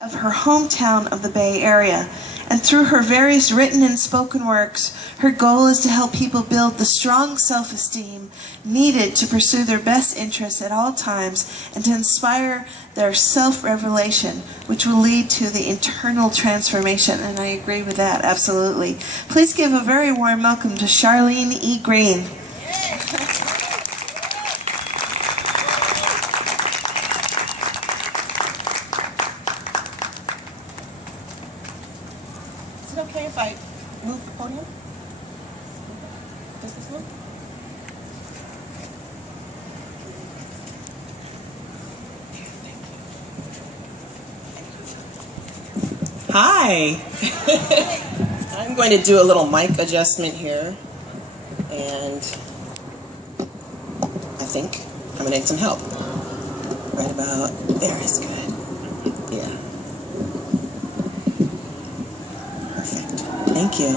of her hometown of the Bay Area, and through her various written and spoken works, her goal is to help people build the strong self-esteem needed to pursue their best interests at all times and to inspire their self-revelation, which will lead to the internal transformation. And I agree with that, absolutely. Please give a very warm welcome to Charlene E. Green. Is it okay if I move the podium? Does this move? Hi. I'm going to do a little mic adjustment here, and I think I'm going to need some help. Right about there is good. Yeah. Perfect. Thank you.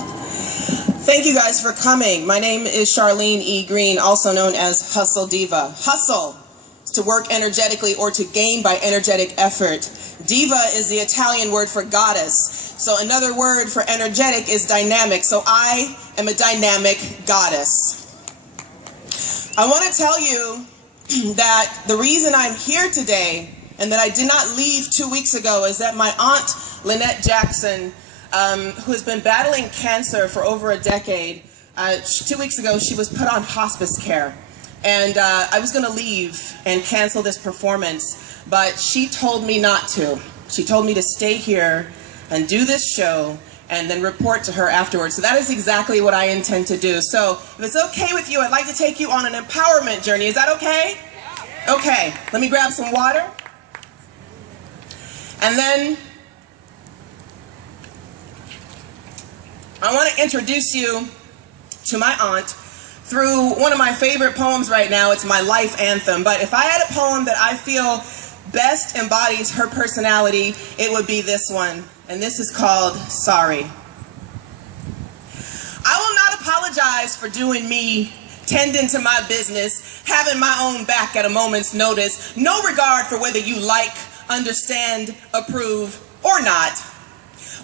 Thank you guys for coming. My name is Charlene E. Green, also known as Hustle Diva. Hustle is to work energetically or to gain by energetic effort. Diva is the Italian word for goddess. So another word for energetic is dynamic. So I am a dynamic goddess. I want to tell you that the reason I'm here today and that I did not leave 2 weeks ago is that my aunt, Lynette Jackson, who has been battling cancer for over a decade, 2 weeks ago she was put on hospice care. And I was going to leave and cancel this performance, but she told me not to. She told me to stay here and do this show and then report to her afterwards. So that is exactly what I intend to do. So if it's okay with you, I'd like to take you on an empowerment journey. Is that okay? Okay, let me grab some water. And then I want to introduce you to my aunt through one of my favorite poems right now. It's my life anthem. But if I had a poem that I feel best embodies her personality, it would be this one. And this is called Sorry. I will not apologize for doing me, tending to my business, having my own back at a moment's notice, no regard for whether you like, understand, approve, or not.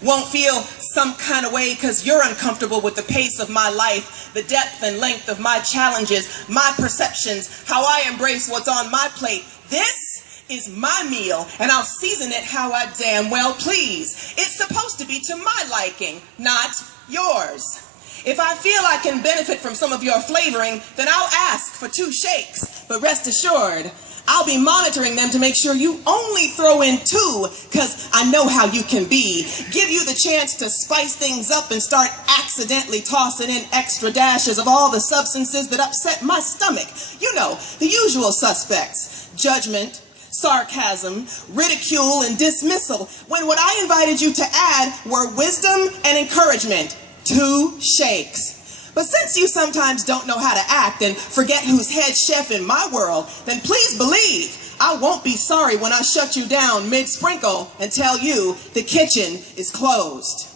Won't feel some kind of way because you're uncomfortable with the pace of my life, the depth and length of my challenges, my perceptions, how I embrace what's on my plate. This is my meal, and I'll season it how I damn well please. It's supposed to be to my liking, not yours. If I feel I can benefit from some of your flavoring, then I'll ask for 2 shakes, but rest assured, I'll be monitoring them to make sure you only throw in 2, because I know how you can be. Give you the chance to spice things up and start accidentally tossing in extra dashes of all the substances that upset my stomach. You know, the usual suspects. Judgment, sarcasm, ridicule, and dismissal, when what I invited you to add were wisdom and encouragement. 2 shakes. But since you sometimes don't know how to act and forget who's head chef in my world, then please believe I won't be sorry when I shut you down mid-sprinkle and tell you the kitchen is closed.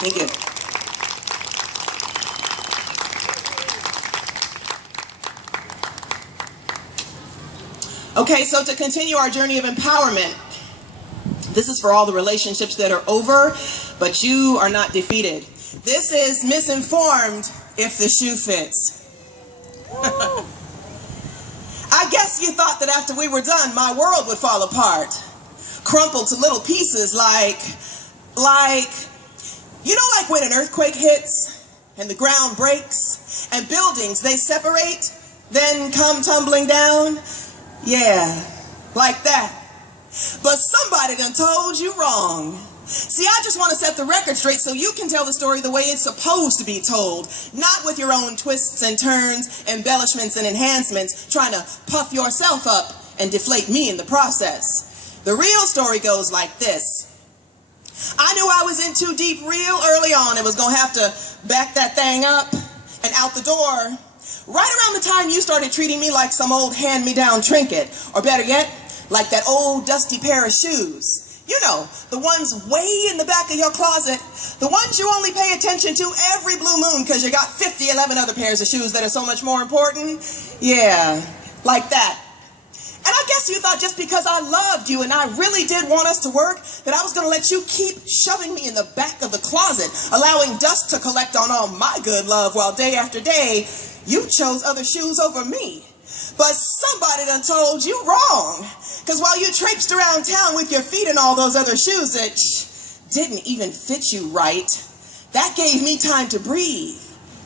Thank you. Okay, so to continue our journey of empowerment, this is for all the relationships that are over, but you are not defeated. This is misinformed if the shoe fits. I guess you thought that after we were done, my world would fall apart. Crumple to little pieces like, you know, like when an earthquake hits and the ground breaks and buildings, they separate, then come tumbling down? Yeah, like that. But somebody done told you wrong. See, I just want to set the record straight so you can tell the story the way it's supposed to be told, not with your own twists and turns, embellishments and enhancements, trying to puff yourself up and deflate me in the process. The real story goes like this. I knew I was in too deep real early on and was going to have to back that thing up and out the door right around the time you started treating me like some old hand-me-down trinket, or better yet, like that old dusty pair of shoes. You know, the ones way in the back of your closet, the ones you only pay attention to every blue moon because you got 11 other pairs of shoes that are so much more important. Yeah, like that. And I guess you thought just because I loved you and I really did want us to work, that I was going to let you keep shoving me in the back of the closet, allowing dust to collect on all my good love while day after day, you chose other shoes over me. But somebody done told you wrong. Because while you traipsed around town with your feet in all those other shoes that didn't even fit you right, that gave me time to breathe,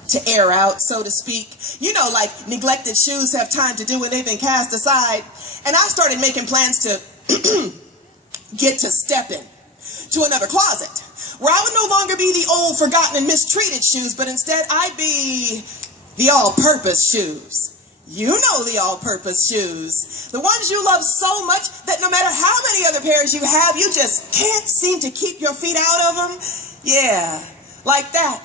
to air out, so to speak. You know, like neglected shoes have time to do when they've been cast aside. And I started making plans to get to stepping to another closet, where I would no longer be the old, forgotten, and mistreated shoes, but instead I'd be the all-purpose shoes. You know the all-purpose shoes. The ones you love so much that no matter how many other pairs you have, you just can't seem to keep your feet out of them. Yeah, like that.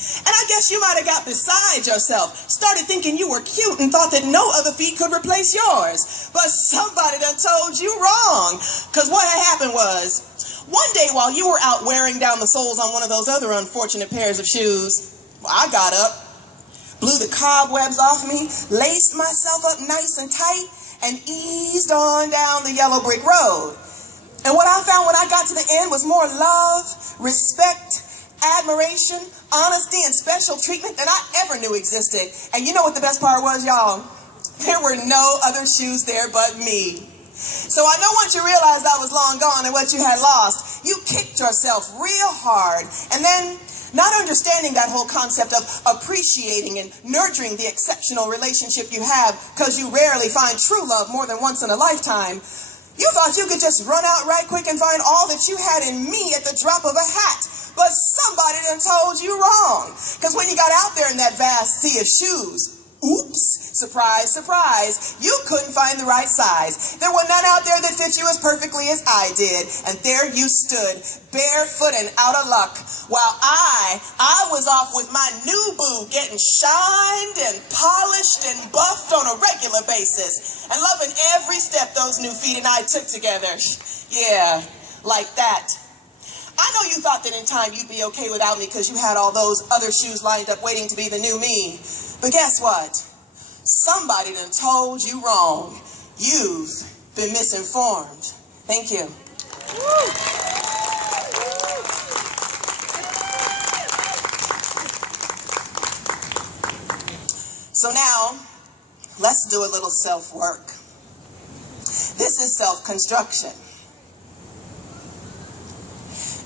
And I guess you might have got beside yourself, started thinking you were cute and thought that no other feet could replace yours. But somebody done told you wrong. Because what had happened was, one day while you were out wearing down the soles on one of those other unfortunate pairs of shoes, I got up, blew the cobwebs off me, laced myself up nice and tight, and eased on down the yellow brick road. And what I found when I got to the end was more love, respect, admiration, honesty, and special treatment than I ever knew existed. And you know what the best part was, y'all? There were no other shoes there but me. So I know once you realized I was long gone and what you had lost, you kicked yourself real hard. And then, not understanding that whole concept of appreciating and nurturing the exceptional relationship you have, because you rarely find true love more than once in a lifetime, you thought you could just run out right quick and find all that you had in me at the drop of a hat. But somebody done told you wrong. Because when you got out there in that vast sea of shoes, oops, surprise, surprise, you couldn't find the right size. There were none out there that fit you as perfectly as I did. And there you stood, barefoot and out of luck, while I was off with my new boo, getting shined and polished and buffed on a regular basis, and loving every step those new feet and I took together. Yeah, like that. I know you thought that in time you'd be okay without me because you had all those other shoes lined up waiting to be the new me. But guess what? Somebody done told you wrong. You've been misinformed. Thank you. So now, let's do a little self-work. This is self-construction.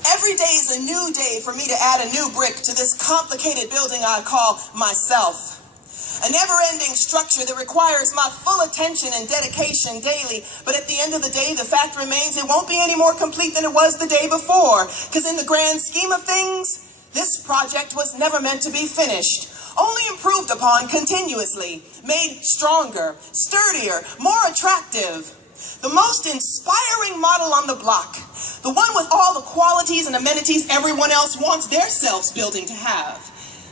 Every day is a new day for me to add a new brick to this complicated building I call myself. A never-ending structure that requires my full attention and dedication daily. But at the end of the day, the fact remains it won't be any more complete than it was the day before. Because in the grand scheme of things, this project was never meant to be finished. Only improved upon continuously. Made stronger, sturdier, more attractive. The most inspiring model on the block. The one with all the qualities and amenities everyone else wants their selves building to have.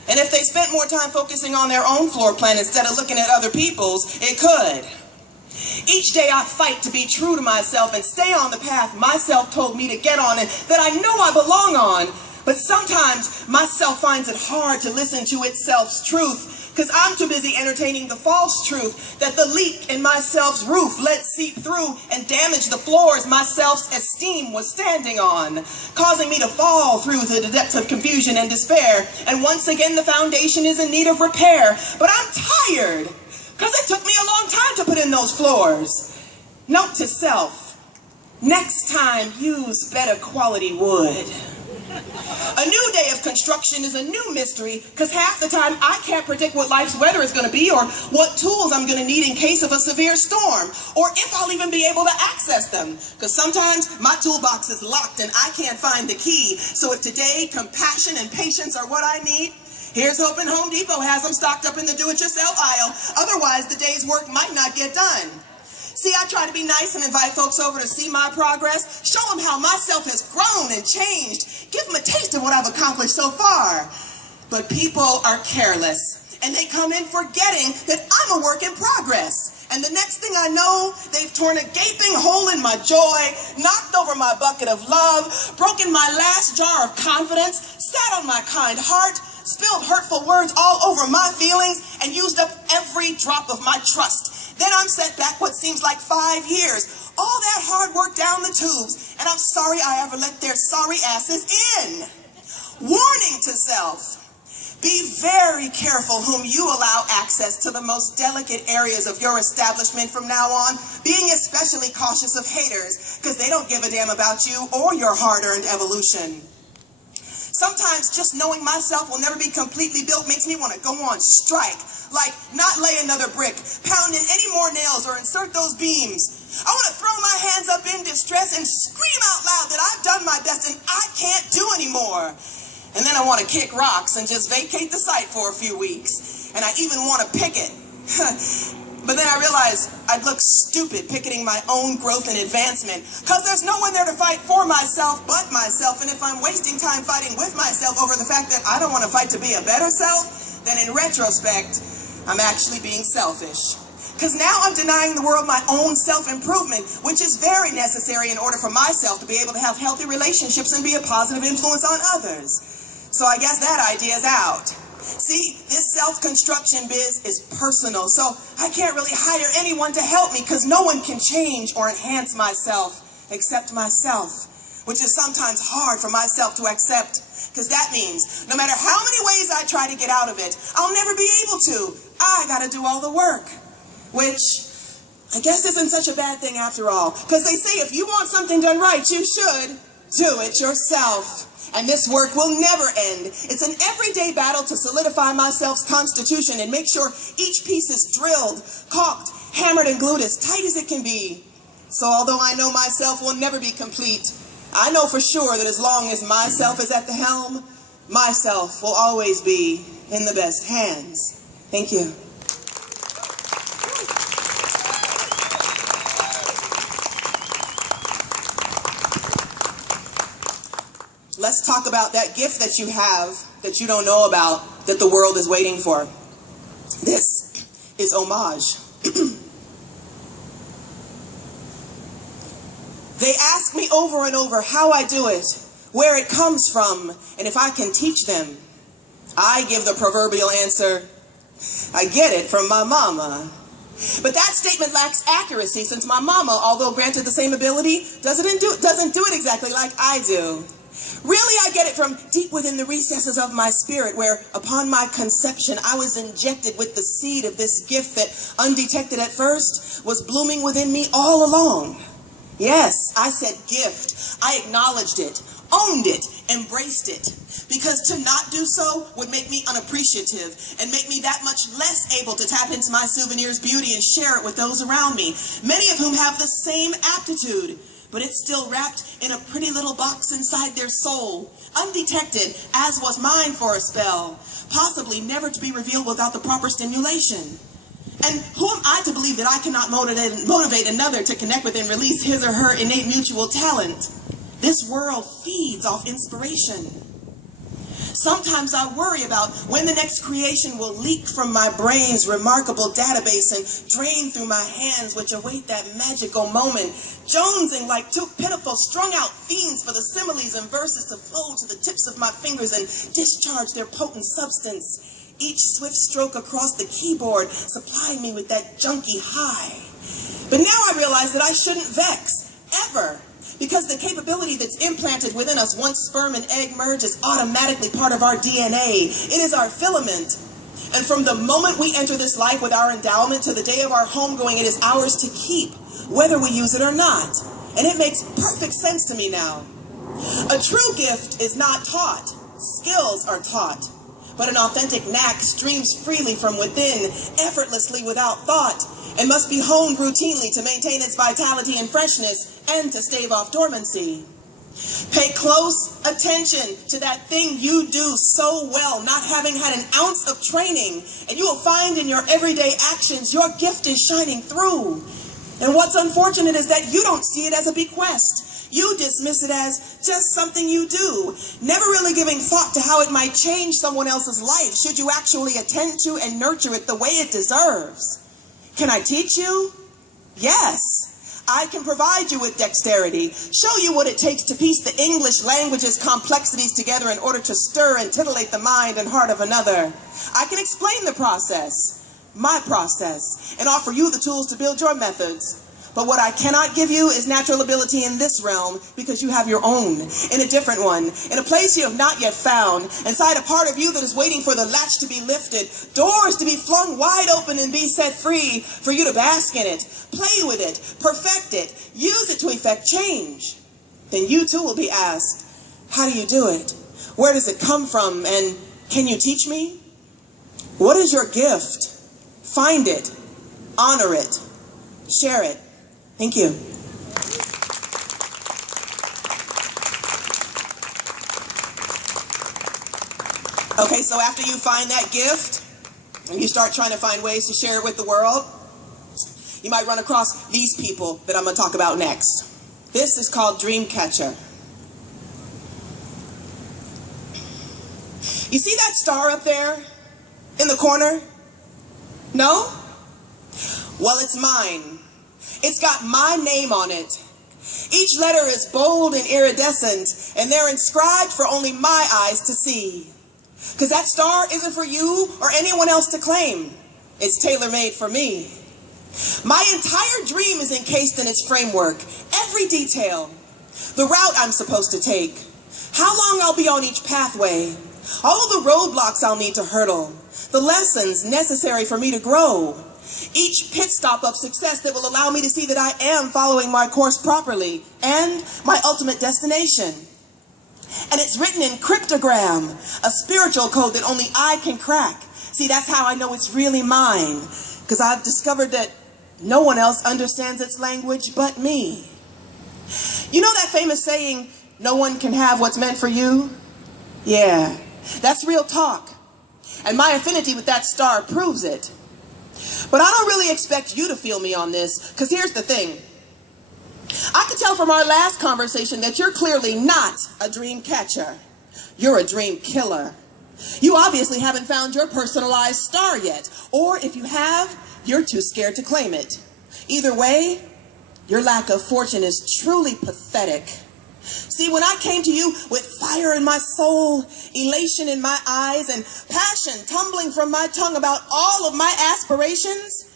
And if they spent more time focusing on their own floor plan instead of looking at other people's, it could. Each day I fight to be true to myself and stay on the path myself told me to get on and that I know I belong on. But sometimes myself finds it hard to listen to itself's truth because I'm too busy entertaining the false truth that the leak in myself's roof let seep through and damage the floors my self-esteem was standing on, causing me to fall through the depths of confusion and despair. And once again, the foundation is in need of repair. But I'm tired because it took me a long time to put in those floors. Note to self, next time use better quality wood. A new day of construction is a new mystery because half the time I can't predict what life's weather is going to be or what tools I'm going to need in case of a severe storm or if I'll even be able to access them because sometimes my toolbox is locked and I can't find the key. So if today compassion and patience are what I need, here's hoping Home Depot has them stocked up in the do-it-yourself aisle. Otherwise, the day's work might not get done. See, I try to be nice and invite folks over to see my progress, show them how myself has grown and changed, give them a taste of what I've accomplished so far. But people are careless, and they come in forgetting that I'm a work in progress. And the next thing I know, they've torn a gaping hole in my joy, knocked over my bucket of love, broken my last jar of confidence, sat on my kind heart, spilled hurtful words all over my feelings, and used up every drop of my trust. Then I'm set back what seems like 5 years. All that hard work down the tubes, and I'm sorry I ever let their sorry asses in. Warning to self. Be very careful whom you allow access to the most delicate areas of your establishment from now on, being especially cautious of haters, because they don't give a damn about you or your hard-earned evolution. Sometimes just knowing myself will never be completely built makes me want to go on strike, like not lay another brick, pound in any more nails, or insert those beams. I want to throw my hands up in distress and scream out loud that I've done my best and I can't do anymore. And then I want to kick rocks and just vacate the site for a few weeks. And I even want to picket. But then I realized I'd look stupid picketing my own growth and advancement, because there's no one there to fight for myself but myself. And if I'm wasting time fighting with myself over the fact that I don't want to fight to be a better self, then in retrospect, I'm actually being selfish. Because now I'm denying the world my own self-improvement, which is very necessary in order for myself to be able to have healthy relationships and be a positive influence on others. So I guess that idea is out. See, this self-construction biz is personal, so I can't really hire anyone to help me, because no one can change or enhance myself except myself, which is sometimes hard for myself to accept, because that means no matter how many ways I try to get out of it, I'll never be able to. I gotta do all the work, which I guess isn't such a bad thing after all, because they say if you want something done right, you should do it yourself. And this work will never end. It's an everyday battle to solidify my self's constitution and make sure each piece is drilled, caulked, hammered, and glued as tight as it can be. So although I know myself will never be complete, I know for sure that as long as myself is at the helm, myself will always be in the best hands. Thank you. Let's talk about that gift that you have that you don't know about, that the world is waiting for. This is homage. They ask me over and over how I do it, where it comes from, and if I can teach them. I give the proverbial answer, I get it from my mama. But that statement lacks accuracy, since my mama, although granted the same ability, doesn't do it exactly like I do. Really, I get it from deep within the recesses of my spirit, where upon my conception, I was injected with the seed of this gift that, undetected at first, was blooming within me all along. Yes, I said gift. I acknowledged it, owned it, embraced it. Because to not do so would make me unappreciative and make me that much less able to tap into my souvenir's beauty and share it with those around me, many of whom have the same aptitude. But it's still wrapped in a pretty little box inside their soul, undetected, as was mine for a spell, possibly never to be revealed without the proper stimulation. And who am I to believe that I cannot motivate another to connect with and release his or her innate mutual talent? This world feeds off inspiration. Sometimes I worry about when the next creation will leak from my brain's remarkable database and drain through my hands, which await that magical moment, jonesing like two pitiful, strung-out fiends for the similes and verses to flow to the tips of my fingers and discharge their potent substance. Each swift stroke across the keyboard supplying me with that junky high. But now I realize that I shouldn't vex, ever. Because the capability that's implanted within us once sperm and egg merge is automatically part of our DNA. It is our filament. And from the moment we enter this life with our endowment to the day of our homegoing, it is ours to keep, whether we use it or not. And it makes perfect sense to me now. A true gift is not taught. Skills are taught. But an authentic knack streams freely from within, effortlessly without thought, and must be honed routinely to maintain its vitality and freshness and to stave off dormancy. Pay close attention to that thing you do so well, not having had an ounce of training, and you will find in your everyday actions your gift is shining through. And what's unfortunate is that you don't see it as a bequest. You dismiss it as just something you do, never really giving thought to how it might change someone else's life should you actually attend to and nurture it the way it deserves. Can I teach you? Yes. I can provide you with dexterity, show you what it takes to piece the English language's complexities together in order to stir and titillate the mind and heart of another. I can explain the process, my process, and offer you the tools to build your methods. But what I cannot give you is natural ability in this realm, because you have your own, in a different one, in a place you have not yet found, inside a part of you that is waiting for the latch to be lifted, doors to be flung wide open and be set free, for you to bask in it, play with it, perfect it, use it to effect change. Then you too will be asked, how do you do it? Where does it come from? And can you teach me? What is your gift? Find it, honor it, share it. Thank you. Okay, so after you find that gift, and you start trying to find ways to share it with the world, you might run across these people that I'm going to talk about next. This is called Dreamcatcher. You see that star up there in the corner? No? Well, it's mine. It's got my name on it. Each letter is bold and iridescent, and they're inscribed for only my eyes to see. Because that star isn't for you or anyone else to claim. It's tailor-made for me. My entire dream is encased in its framework, every detail. The route I'm supposed to take, how long I'll be on each pathway, all of the roadblocks I'll need to hurdle, the lessons necessary for me to grow, each pit stop of success that will allow me to see that I am following my course properly, and my ultimate destination. And it's written in cryptogram, a spiritual code that only I can crack. See, that's how I know it's really mine, because I've discovered that no one else understands its language but me. You know that famous saying, no one can have what's meant for you? Yeah, that's real talk. And my affinity with that star proves it. But I don't really expect you to feel me on this, because here's the thing. I could tell from our last conversation that you're clearly not a dream catcher. You're a dream killer. You obviously haven't found your personalized star yet, or if you have, you're too scared to claim it. Either way, your lack of fortune is truly pathetic. See, when I came to you with fire in my soul, elation in my eyes, and passion tumbling from my tongue about all of my aspirations,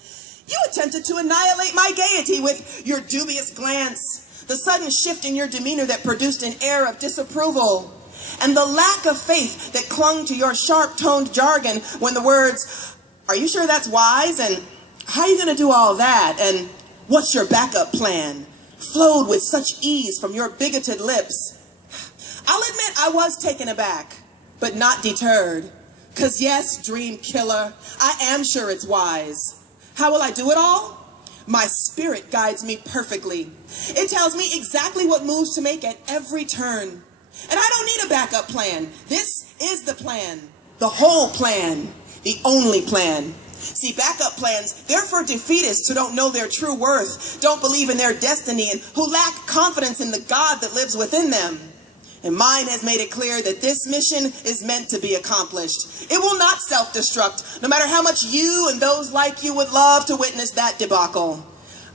you attempted to annihilate my gaiety with your dubious glance, the sudden shift in your demeanor that produced an air of disapproval, and the lack of faith that clung to your sharp-toned jargon when the words, "Are you sure that's wise?" and "How are you going to do all that?" and "What's your backup plan?" flowed with such ease from your bigoted lips. I'll admit I was taken aback, but not deterred. 'Cause yes, dream killer, I am sure it's wise. How will I do it all? My spirit guides me perfectly. It tells me exactly what moves to make at every turn. And I don't need a backup plan. This is the plan. The whole plan. The only plan. See, backup plans, they're for defeatists who don't know their true worth, don't believe in their destiny, and who lack confidence in the God that lives within them. And mine has made it clear that this mission is meant to be accomplished. It will not self-destruct, no matter how much you and those like you would love to witness that debacle.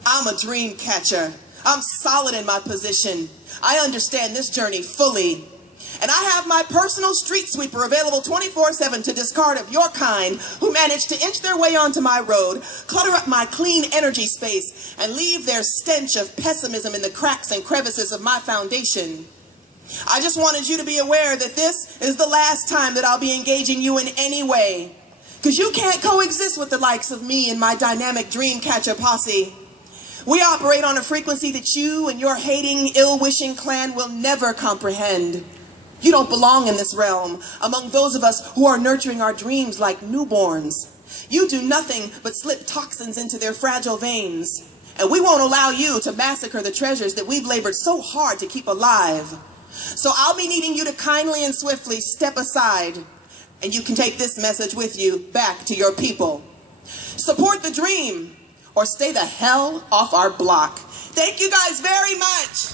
I'm a dream catcher. I'm solid in my position. I understand this journey fully. And I have my personal street sweeper available 24/7 to discard of your kind who manage to inch their way onto my road, clutter up my clean energy space, and leave their stench of pessimism in the cracks and crevices of my foundation. I just wanted you to be aware that this is the last time that I'll be engaging you in any way. Because you can't coexist with the likes of me and my dynamic dreamcatcher posse. We operate on a frequency that you and your hating, ill-wishing clan will never comprehend. You don't belong in this realm, among those of us who are nurturing our dreams like newborns. You do nothing but slip toxins into their fragile veins. And we won't allow you to massacre the treasures that we've labored so hard to keep alive. So I'll be needing you to kindly and swiftly step aside, and you can take this message with you back to your people. Support the dream, or stay the hell off our block. Thank you guys very much.